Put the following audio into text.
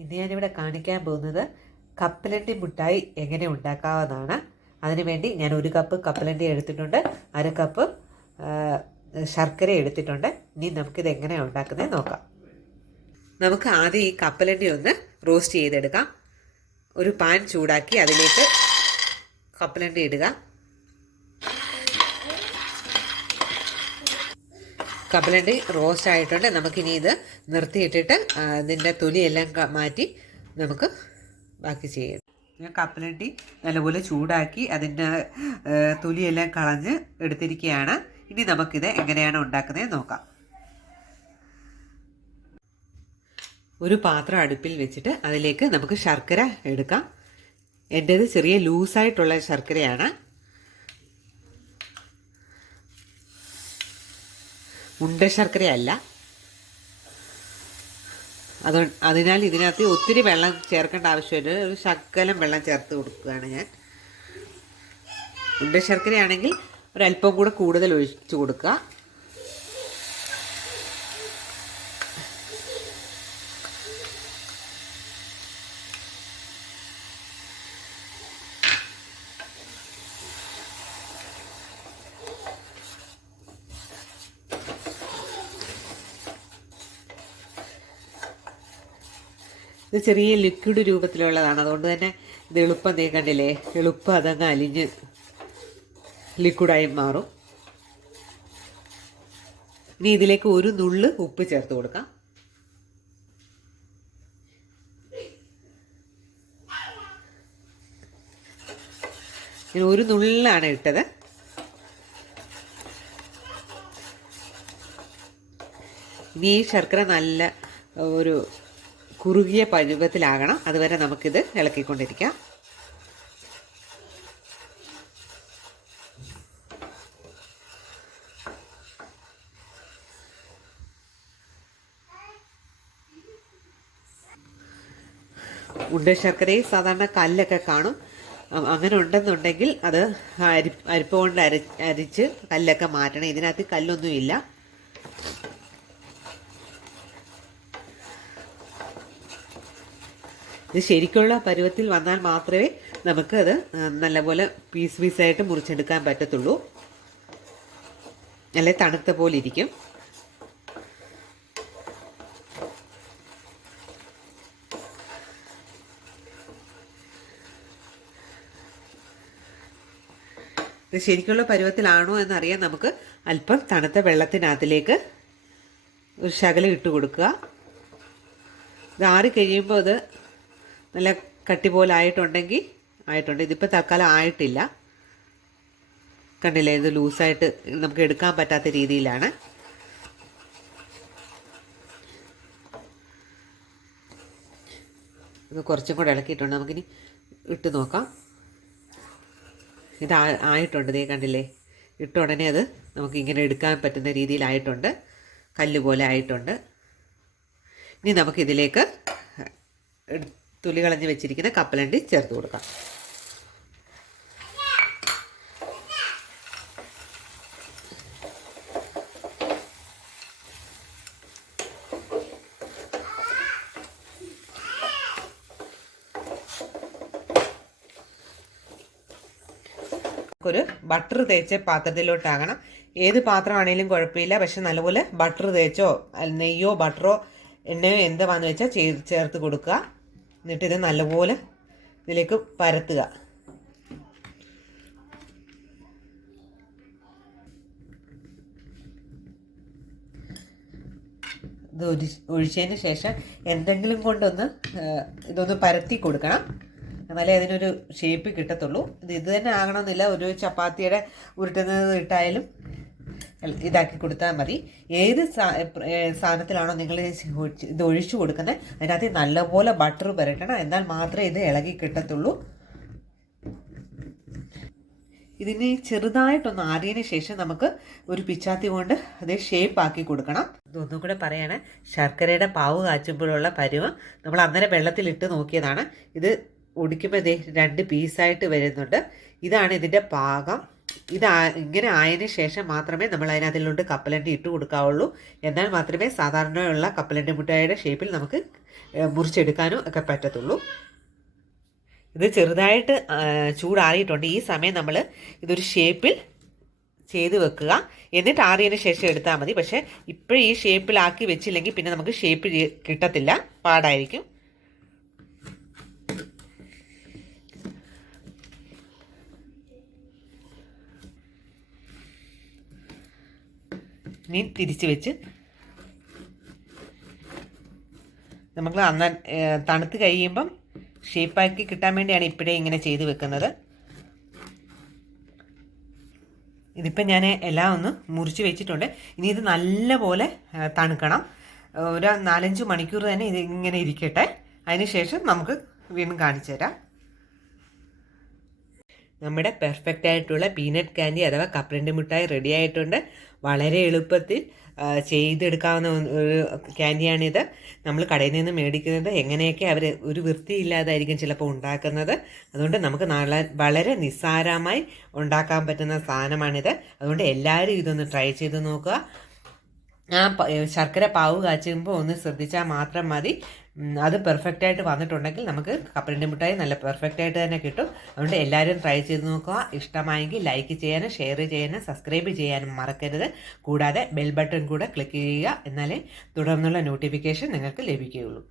ഇന്ന് ഞാനിവിടെ കാണിക്കാൻ പോകുന്നത് കപ്പലണ്ടി മിഠായി എങ്ങനെ ഉണ്ടാക്കാവുന്നതാണ്. അതിനുവേണ്ടി ഞാൻ 1 കപ്പ് കപ്പലണ്ടി എടുത്തിട്ടുണ്ട്, 1/2 കപ്പ് ശർക്കര എടുത്തിട്ടുണ്ട്. ഇനി നമുക്കിത് എങ്ങനെയാണ് ഉണ്ടാക്കുന്നത് നോക്കാം. നമുക്ക് ആദ്യം ഈ കപ്പലണ്ടി ഒന്ന് റോസ്റ്റ് ചെയ്തെടുക്കാം. ഒരു പാൻ ചൂടാക്കി അതിലേക്ക് കപ്പലണ്ടി ഇടുക. കപ്പലണ്ടി റോസ്റ്റ് ആയിട്ടുണ്ട്. നമുക്കിനി ഇത് നിർത്തിയിട്ടിട്ട് ഇതിൻ്റെ തൊലിയെല്ലാം മാറ്റി നമുക്ക് ബാക്കി ചെയ്യാം. ഞാൻ കപ്പലണ്ടി നല്ലപോലെ ചൂടാക്കി അതിൻ്റെ തൊലിയെല്ലാം കളഞ്ഞ് എടുത്തിരിക്കുകയാണ്. ഇനി നമുക്കിത് എങ്ങനെയാണ് ഉണ്ടാക്കുന്നത് നോക്കാം. ഒരു പാത്രം അടുപ്പിൽ വെച്ചിട്ട് അതിലേക്ക് നമുക്ക് ശർക്കര എടുക്കാം. എൻ്റേത് ചെറിയ ലൂസായിട്ടുള്ള ശർക്കരയാണ്. ഉണ്ട ശർക്കരയല്ല. അതിനാൽ ഇതിനകത്ത് ഒത്തിരി വെള്ളം ചേർക്കേണ്ട ആവശ്യമില്ല. ഒരു ശകലം വെള്ളം ചേർത്ത് കൊടുക്കുകയാണ് ഞാൻ. ഉണ്ട ശർക്കരയാണെങ്കിൽ ഒരല്പം കൂടെ കൂടുതൽ ഒഴിച്ചു കൊടുക്കുക. ഇത് ചെറിയ ലിക്വിഡ് രൂപത്തിലുള്ളതാണ്, അതുകൊണ്ട് തന്നെ ഇത് എളുപ്പം കണ്ടില്ലേ, എളുപ്പം അതങ്ങ് അലിഞ്ഞ് ലിക്വിഡായി മാറും. ഇനി ഇതിലേക്ക് ഒരു നുള്ള് ഉപ്പ് ചേർത്ത് കൊടുക്കാം. ഞാൻ ഒരു നുള്ളാണ് ഇട്ടത്. ഇനി ഈ ശർക്കര നല്ല ഒരു കുറുകിയ പരുവത്തിലാകണം. അതുവരെ നമുക്കിത് ഇളക്കിക്കൊണ്ടിരിക്കാം. ഉണ്ട ശർക്കരയിൽ സാധാരണ കല്ലൊക്കെ കാണും. അങ്ങനെ ഉണ്ടെന്നുണ്ടെങ്കിൽ അത് അരിപ്പ കൊണ്ട് അരിച്ച് കല്ലൊക്കെ മാറ്റണം. ഇതിനകത്ത് കല്ലൊന്നുമില്ല. ഇത് ശരിക്കുള്ള പരുവത്തിൽ വന്നാൽ മാത്രമേ നമുക്കത് നല്ലപോലെ പീസായിട്ട് മുറിച്ചെടുക്കാൻ പറ്റത്തുള്ളൂ. അല്ലെ തണുത്ത പോലെ ഇരിക്കും. ഇത് ശരിക്കുള്ള പരുവത്തിലാണോ എന്നറിയാൻ നമുക്ക് അല്പം തണുത്ത വെള്ളത്തിനകത്തിലേക്ക് ഒരു ശകലം ഇട്ട് കൊടുക്കുക. ഇത് ആറിക്കഴിയുമ്പോൾ അത് നല്ല കട്ടി പോലെ ആയിട്ടുണ്ടെങ്കിൽ ആയിട്ടുണ്ട്. ഇതിപ്പോൾ തൽക്കാലം ആയിട്ടില്ല. കണ്ടില്ലേ, ഇത് ലൂസായിട്ട് നമുക്ക് എടുക്കാൻ പറ്റാത്ത രീതിയിലാണ്. ഇത് കുറച്ചും കൂടെ ഇളക്കിയിട്ടുണ്ട്. നമുക്കിനി ഇട്ട് നോക്കാം. ഇത് ആയിട്ടുണ്ട്. ഇതേ കണ്ടില്ലേ, ഇട്ട ഉടനെ അത് നമുക്ക് ഇങ്ങനെ എടുക്കാൻ പറ്റുന്ന രീതിയിലായിട്ടുണ്ട്. കല്ല് പോലെ ആയിട്ടുണ്ട്. ഇനി നമുക്കിതിലേക്ക് തൊലി കളഞ്ഞ് വെച്ചിരിക്കുന്ന കപ്പലണ്ടി ചേർത്ത് കൊടുക്കാം. ഒരു ബട്ടർ തേച്ച പാത്രത്തിലോട്ടാകണം. ഏത് പാത്രമാണെങ്കിലും കുഴപ്പമില്ല. പക്ഷെ നല്ലപോലെ ബട്ടർ തേച്ചോ നെയ്യോ ബട്ടറോ എണ്ണയോ എന്താന്ന് വെച്ചാൽ ചേർത്ത് കൊടുക്കുക. എന്നിട്ട് ഇത് നല്ലപോലെ ഇതിലേക്ക് പരത്തുക. ഇത് ഒഴിച്ചതിന് ശേഷം എന്തെങ്കിലും കൊണ്ടൊന്ന് ഇതൊന്ന് പരത്തി കൊടുക്കണം. എന്നാലേ അതിനൊരു ഷേപ്പ് കിട്ടത്തുള്ളൂ. ഇത് തന്നെ ആകണമെന്നില്ല. ഒരു ചപ്പാത്തിയുടെ ഉരുട്ടുന്നത് ഇട്ടായാലും ഇതാക്കി കൊടുത്താൽ മതി. ഏത് സാധനത്തിലാണോ നിങ്ങൾ ഇത് ഒഴിച്ചു കൊടുക്കുന്നത് അതിനകത്ത് നല്ലപോലെ ബട്ടർ പുരട്ടണം. എന്നാൽ മാത്രമേ ഇത് ഇളകി കിട്ടത്തുള്ളൂ. ഇതിന് ചെറുതായിട്ടൊന്ന് ആറിയതിന് ശേഷം നമുക്ക് ഒരു പിച്ചാത്തി കൊണ്ട് അതേ ഷേപ്പ് ആക്കി കൊടുക്കണം. ഇതൊന്നും കൂടെ പറയാണ്, ശർക്കരയുടെ പാവ് കാച്ചുമ്പോഴുള്ള പരുവ് നമ്മൾ അന്നേരം വെള്ളത്തിലിട്ട് നോക്കിയതാണ്. ഇത് ഒടിക്കുമ്പോൾ 2 പീസായിട്ട് വരുന്നുണ്ട്. ഇതാണ് ഇതിൻ്റെ പാകം. ഇങ്ങനെ ആയതിനു ശേഷം മാത്രമേ നമ്മൾ അതിനകത്തിലോട്ട് കപ്പലണ്ടി ഇട്ട് കൊടുക്കാവുള്ളൂ. എന്നാൽ മാത്രമേ സാധാരണയുള്ള കപ്പലണ്ടി മുട്ടായിയുടെ ഷേപ്പിൽ നമുക്ക് മുറിച്ചെടുക്കാനും ഒക്കെ പറ്റത്തുള്ളൂ. ഇത് ചെറുതായിട്ട് ചൂടാറിയിട്ടുണ്ട്. ഈ സമയം നമ്മൾ ഇതൊരു ഷേപ്പിൽ ചെയ്ത് വെക്കുക. എന്നിട്ട് ആറിയതിന് ശേഷം എടുത്താൽ മതി. പക്ഷേ ഇപ്പോഴും ഈ ഷേപ്പിലാക്കി വെച്ചില്ലെങ്കിൽ പിന്നെ നമുക്ക് ഷേപ്പ് കിട്ടത്തില്ല, പാടായിരിക്കും. ഇനി തിരിച്ച് വെച്ച് നമുക്ക് തണുത്ത് കഴിയുമ്പം ഷേപ്പാക്കി കിട്ടാൻ വേണ്ടിയാണ് ഇപ്പോഴേ ഇങ്ങനെ ചെയ്ത് വെക്കുന്നത്. ഇതിപ്പോൾ ഞാൻ എല്ലാം ഒന്ന് മുറിച്ച് വെച്ചിട്ടുണ്ട്. ഇനി ഇത് നല്ലപോലെ തണുക്കണം. ഒരു 4-5 മണിക്കൂർ തന്നെ ഇത് ഇങ്ങനെ ഇരിക്കട്ടെ. അതിന് ശേഷം നമുക്ക് വീണ്ടും കാണിച്ചു തരാം. നമ്മുടെ പെർഫെക്റ്റ് ആയിട്ടുള്ള പീനട്ട് കാൻഡി അഥവാ കപ്പലണ്ടി മിഠായി റെഡി ആയിട്ടുണ്ട്. വളരെ എളുപ്പത്തിൽ ചെയ്തെടുക്കാവുന്ന ഒരു ക്യാൻഡിയാണിത്. നമ്മൾ കടയിൽ നിന്ന് മേടിക്കുന്നത് എങ്ങനെയൊക്കെ അവർ ഒരു വൃത്തിയില്ലാതായിരിക്കും ചിലപ്പോൾ ഉണ്ടാക്കുന്നത്. അതുകൊണ്ട് നമുക്ക് വളരെ നിസ്സാരമായി ഉണ്ടാക്കാൻ പറ്റുന്ന സാധനമാണിത്. അതുകൊണ്ട് എല്ലാവരും ഇതൊന്ന് ട്രൈ ചെയ്ത് നോക്കുക. ശർക്കര പാവ് കാച്ചുമ്പോൾ ഒന്ന് ശ്രദ്ധിച്ചാൽ മാത്രം മതി. അത് പെർഫെക്റ്റായിട്ട് വന്നിട്ടുണ്ടെങ്കിൽ നമുക്ക് കപ്പലണ്ടി മിഠായി നല്ല പെർഫെക്റ്റായിട്ട് തന്നെ കിട്ടും. അതുകൊണ്ട് എല്ലാവരും ട്രൈ ചെയ്ത് നോക്കുക. ഇഷ്ടമായെങ്കിൽ ലൈക്ക് ചെയ്യാനും ഷെയർ ചെയ്യാനും സബ്സ്ക്രൈബ് ചെയ്യാനും മറക്കരുത്. കൂടാതെ ബെൽ ബട്ടൺ കൂടെ ക്ലിക്ക് ചെയ്യുക. എന്നാലേ തുടർന്നുള്ള നോട്ടിഫിക്കേഷൻ നിങ്ങൾക്ക് ലഭിക്കുകയുള്ളൂ.